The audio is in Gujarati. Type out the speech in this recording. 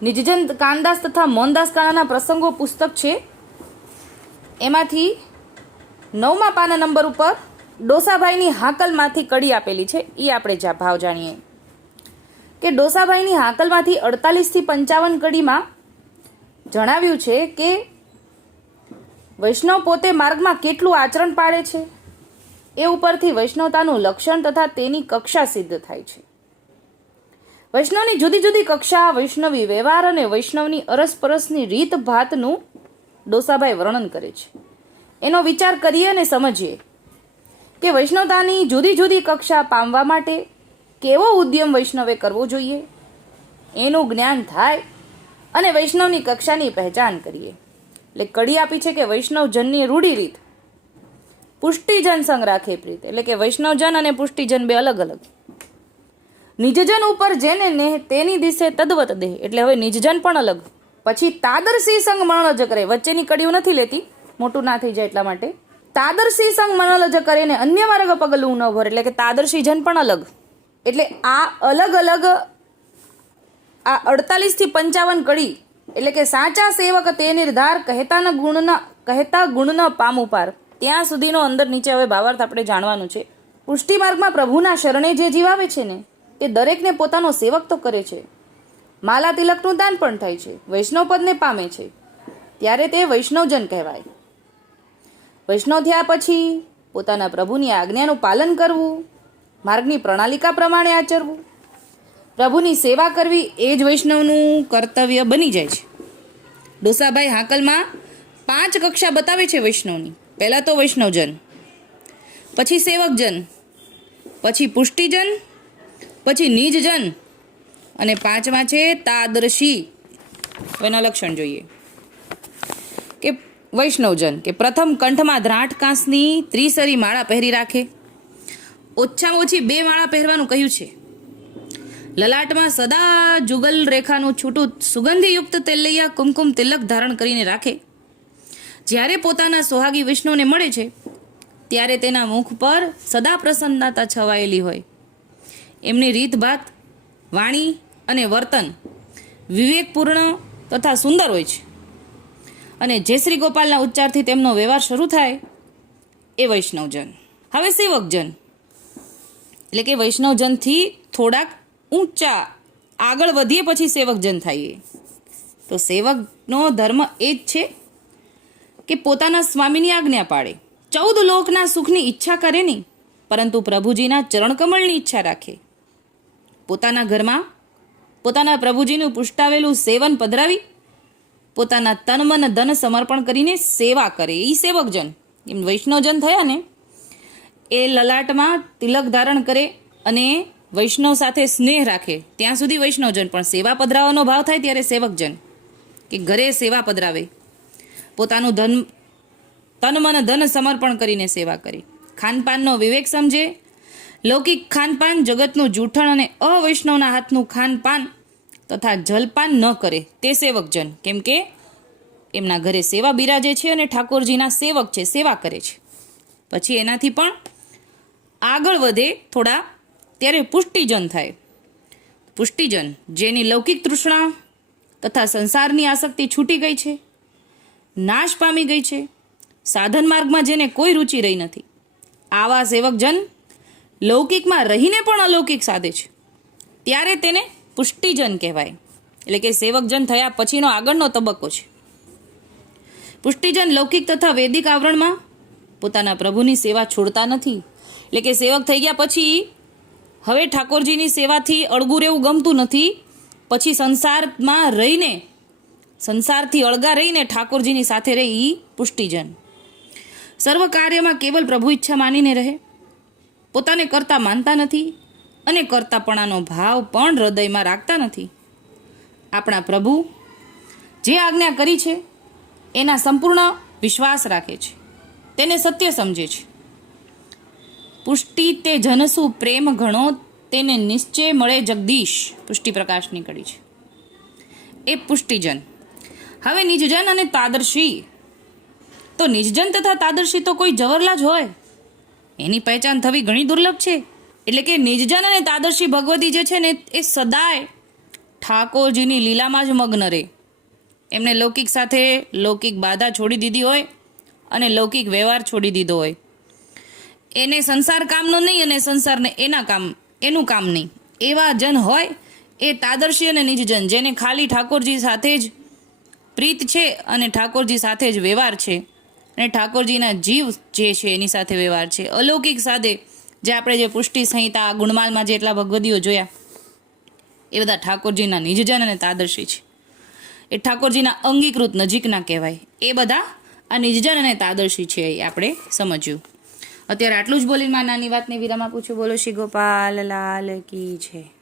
નિજજન કાનદાસ તથા મોહનદાસ કાણાના પ્રસંગો પુસ્તક છે, એમાંથી 9મા પાના નંબર ઉપર ડોસાભાઈની હાકલમાંથી કડી આપેલી છે. એ આપણે ભાવ જાણીએ કે ડોસાભાઈની હાકલમાંથી 48 થી 55 કડીમાં જણાવ્યું છે કે વૈષ્ણવ પોતે માર્ગમાં કેટલું આચરણ પાડે છે એ ઉપરથી વૈષ્ણવતાનું લક્ષણ તથા તેની કક્ષા સિદ્ધ થાય છે. વૈષ્ણવની જુદી જુદી કક્ષા, વૈષ્ણવી વ્યવહાર અને વૈષ્ણવની અરસપરસની રીત ભાતનું ડોસાભાઈ વર્ણન કરે છે. એનો વિચાર કરીએ અને સમજીએ કે વૈષ્ણવતાની જુદી જુદી કક્ષા પામવા માટે કેવો ઉદ્યમ વૈષ્ણવે કરવો જોઈએ, એનું જ્ઞાન થાય અને વૈષ્ણવની કક્ષાની પહેચાન કરીએ. એટલે કડી આપી છે કે વૈષ્ણવજનની રૂઢી રીત, પુષ્ટિજન સંગ રાખે પ્રીત, એટલે કે વૈષ્ણવજન અને પુષ્ટિજન બે અલગ અલગ. નિજજન ઉપર જેને નેહ તેની દિશે તદ્વત દેહ, એટલે હવે નિજજન પણ અલગ. પછી તાદરસી સંગ મનોલજ કરે, વચ્ચેની કડીઓ નથી લેતી, મોટું ના થઈ જાય એટલા માટે. તાદરસી સંગ મનોલજ કરે ને અન્ય માર્ગ પગલું ન ભરે, એટલે કે તાદરસી જન પણ અલગ. એટલે આ અલગ અલગ આ 48 થી 55 કડી, એટલે કે સાચા સેવક તે નિર્ધાર કહેતા ગુણના પામું પાર, ત્યાં સુધીનો અંદર નીચે હવે ભાવાર્થ આપણે જાણવાનું છે. પુષ્ટિ માર્ગમાં પ્રભુના શરણે જે જીવ આવે છે ને તે દરેકને પોતાનો સેવક તો કરે છે, માલા તિલકનું દાન પણ થાય છે, વૈષ્ણવ પદને પામે છે, ત્યારે તે વૈષ્ણવજન કહેવાય. વૈષ્ણવ થયા પછી પોતાના પ્રભુની આજ્ઞાનું પાલન કરવું, માર્ગની પ્રણાલિકા પ્રમાણે આચરવું, પ્રભુની સેવા કરવી એ જ વૈષ્ણવનું કર્તવ્ય બની જાય છે. ડોસાભાઈ હાકલમાં 5 કક્ષા બતાવે છે વૈષ્ણવની. પહેલાં તો વૈષ્ણવજન, પછી સેવકજન, પછી પુષ્ટિજન, પછી નિજજન અને 5મા છે તાદર્શી. એના લક્ષણ જોઈએ કે વૈષ્ણવજન કે પ્રથમ કંઠમાં દ્રાંઠ કાંસની ત્રિસરી માળા પહેરી રાખે, ઓછામાં ઓછી 2 માળા પહેરવાનું કહ્યું છે. લલાટમાં સદા જુગલ રેખાનું છૂટું સુગંધીયુક્ત તેલૈયા કુમકુમ તિલક ધારણ કરીને રાખે. જ્યારે પોતાના સોહાગી વિષ્ણુને મળે છે ત્યારે તેના મુખ પર સદા પ્રસન્નતા છવાયેલી હોય. એમની રીતભાત, વાણી અને વર્તન વિવેકપૂર્ણ તથા સુંદર હોય છે. અને જય શ્રી ગોપાલના ઉચ્ચારથી તેમનો વ્યવહાર શરૂ થાય એ વૈષ્ણવજન. હવે સેવકજન, એટલે કે વૈષ્ણવજનથી થોડાક ઊંચા આગળ વધીએ પછી સેવકજન થઈએ. તો સેવકનો ધર્મ એ જ છે કે પોતાના સ્વામીની આજ્ઞા પાડે, 14 લોકના સુખની ઈચ્છા કરે નહીં, પરંતુ પ્રભુજીના ચરણકમળની ઈચ્છા રાખે. પોતાના ઘરમાં પોતાના પ્રભુજીનું પુષ્ટાવેલું સેવન પધરાવી પોતાના તન મન ધન સમર્પણ કરીને સેવા કરે, એ સેવકજન. એમ વૈષ્ણવજન થયા ને એ લલાટમાં તિલક ધારણ કરે અને વૈષ્ણવ સાથે સ્નેહ રાખે, ત્યાં સુધી વૈષ્ણવજન. પણ સેવા પધરાવવાનો ભાવ થાય ત્યારે સેવકજન, કે ઘરે સેવા પધરાવે, પોતાનું તન મન ધન સમર્પણ કરીને સેવા કરે. ખાનપાનનો વિવેક સમજે, લૌકિક ખાનપાન, જગતનું જૂઠણ અને અવૈષ્ણવના હાથનું ખાનપાન તથા જલપાન ન કરે તે સેવકજન. કેમ કે એમના ઘરે સેવા બિરાજે છે અને ઠાકોરજીના સેવક છે, સેવા કરે છે. પછી એનાથી પણ આગળ વધે થોડા ત્યારે પુષ્ટિજન થાય. પુષ્ટિજન જેની લૌકિક તૃષ્ણા તથા સંસારની આસક્તિ છૂટી ગઈ છે, નાશ પામી ગઈ છે, સાધન માર્ગમાં જેને કોઈ રુચિ રહી નથી, આવા સેવકજન લૌકિકમાં રહીને પણ અલૌકિક સાધે છે, ત્યારે તેને પુષ્ટિજન કહેવાય. એટલે કે સેવકજન થયા પછીનો આગળનો તબક્કો છે. પુષ્ટિજન લૌકિક તથા વૈદિક આવરણમાં પોતાના પ્રભુની સેવા છોડતા નથી. એટલે કે સેવક થઈ ગયા પછી હવે ઠાકોરજીની સેવાથી અળગું રહેવું ગમતું નથી, પછી સંસારમાં રહીને, સંસારથી અળગા રહીને ઠાકોરજીની સાથે રહે એ પુષ્ટિજન. સર્વ કાર્યમાં કેવલ પ્રભુ ઈચ્છા માનીને રહે, પોતાને કરતા માનતા નથી અને કરતાપણાનો ભાવ પણ હૃદયમાં રાખતા નથી. આપણા પ્રભુ જે આજ્ઞા કરી છે એના સંપૂર્ણ વિશ્વાસ રાખે છે, તેને સત્ય સમજે છે. પુષ્ટિ તે જનસુ પ્રેમ ઘણો, તેને નિશ્ચય મળે જગદીશ. પુષ્ટિ પ્રકાશની કડી છે એ પુષ્ટિજન. હવે નિજજન અને તાદર્શી. તો નિજજન તથા તાદર્શી તો કોઈ જવરલા જ હોય, એની પહેચાન થવી ઘણી દુર્લભ છે. એટલે કે નિજજન અને તાદર્શી ભગવતી જે છે ને એ સદાય ઠાકોરજીની લીલામાં જ મગ્ન રહે, એમને લૌકિક સાથે લૌકિક બાધા છોડી દીધી હોય અને લૌકિક વ્યવહાર છોડી દીધો હોય, એને સંસાર કામનો નહીં અને સંસારને એનું કામ નહીં, એવા જન હોય એ તાદર્શી અને નિજજન, જેને ખાલી ઠાકોરજી સાથે જ પ્રીત છે અને ઠાકોરજી સાથે જ વ્યવહાર છે અને ઠાકોરજીના જીવ જે છે એની સાથે વ્યવહાર છે. અલૌકિક સાથે જે આપણે જે પુષ્ટિ સંહિતા ગુણમાલમાં જેટલા ભગવદીઓ જોયા એ બધા ઠાકોરજીના નિજજન અને તાદર્શી છે. એ ઠાકોરજીના અંગીકૃત નજીકના કહેવાય. એ બધા આ નિજજન અને તાદર્શી છે એ આપણે સમજ્યું. અત્યારે આટલું જ બોલીને નાની વાતને વિરામ આપું છું. બોલો શ્રી ગોપાલ લાલ કી છે.